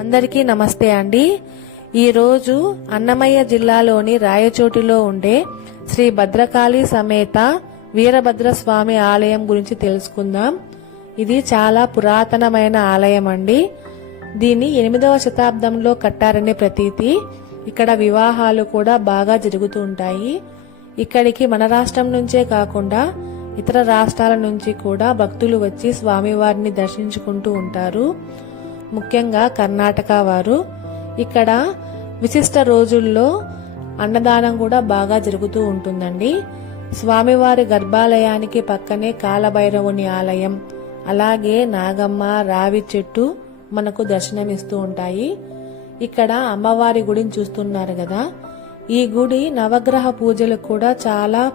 అందరికీ నమస్తే అండి. ఈరోజు అన్నమయ్య జిల్లాలోని రాయచోటిలో ఉండే శ్రీ భద్రకాళి సమేత వీరభద్ర స్వామి ఆలయం గురించి తెలుసుకుందాం. ఇది చాలా పురాతనమైన ఆలయం అండి. దీన్ని ఎనిమిదవ శతాబ్దంలో కట్టారనే ప్రతీతి. ఇక్కడ వివాహాలు కూడా బాగా జరుగుతూ ఉంటాయి. ఇక్కడికి మన రాష్ట్రం నుంచే కాకుండా ఇతర రాష్ట్రాల నుంచి కూడా భక్తులు వచ్చి స్వామివారిని దర్శించుకుంటూ ఉంటారు. ముఖ్యంగా కర్ణాటక వారు. ఇక్కడ విశిష్ట రోజుల్లో అన్నదానం కూడా బాగా జరుగుతూ ఉంటుందండి. స్వామివారి గర్భాలయానికి పక్కనే కాలభైరవుని ఆలయం అలాగే నాగమ్మ రావి చెట్టు మనకు దర్శనమిస్తూ ఉంటాయి. ఇక్కడ అమ్మవారి గుడిని చూస్తున్నారు కదా. ఈ గుడి నవగ్రహ పూజలకు కూడా చాలా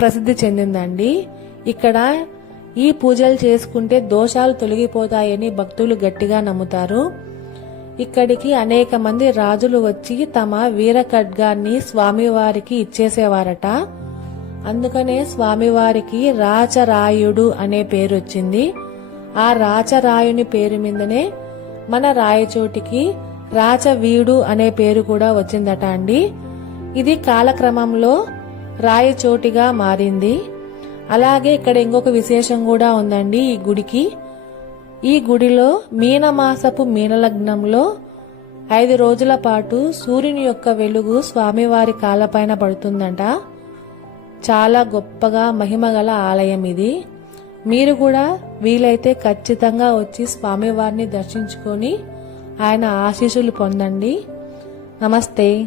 ప్రసిద్ధి చెందిందండి. ఇక్కడ ఈ పూజలు చేసుకుంటే దోషాలు తొలగిపోతాయని భక్తులు గట్టిగా నమ్ముతారు. ఇక్కడికి అనేక మంది రాజులు వచ్చి తమ వీర ఖడ్గాన్ని స్వామివారికి ఇచ్చేసేవారట. అందుకనే స్వామివారికి రాచరాయుడు అనే పేరు వచ్చింది. ఆ రాచరాయుని పేరు మీదనే మన రాయచోటికి రాచవీడు అనే పేరు కూడా వచ్చిందట అండి. ఇది కాలక్రమంలో రాయచోటిగా మారింది. అలాగే ఇక్కడ ఇంకొక విశేషం కూడా ఉందండి ఈ గుడికి. ఈ గుడిలో మీనమాసపు మీనలగ్నంలో ఐదు రోజుల పాటు సూర్యుని యొక్క వెలుగు స్వామివారి కాలపైన పడుతుందంట. చాలా గొప్పగా మహిమగల ఆలయం ఇది. మీరు కూడా వీలైతే ఖచ్చితంగా వచ్చి స్వామివారిని దర్శించుకొని ఆయన ఆశీస్సులు పొందండి. నమస్తే.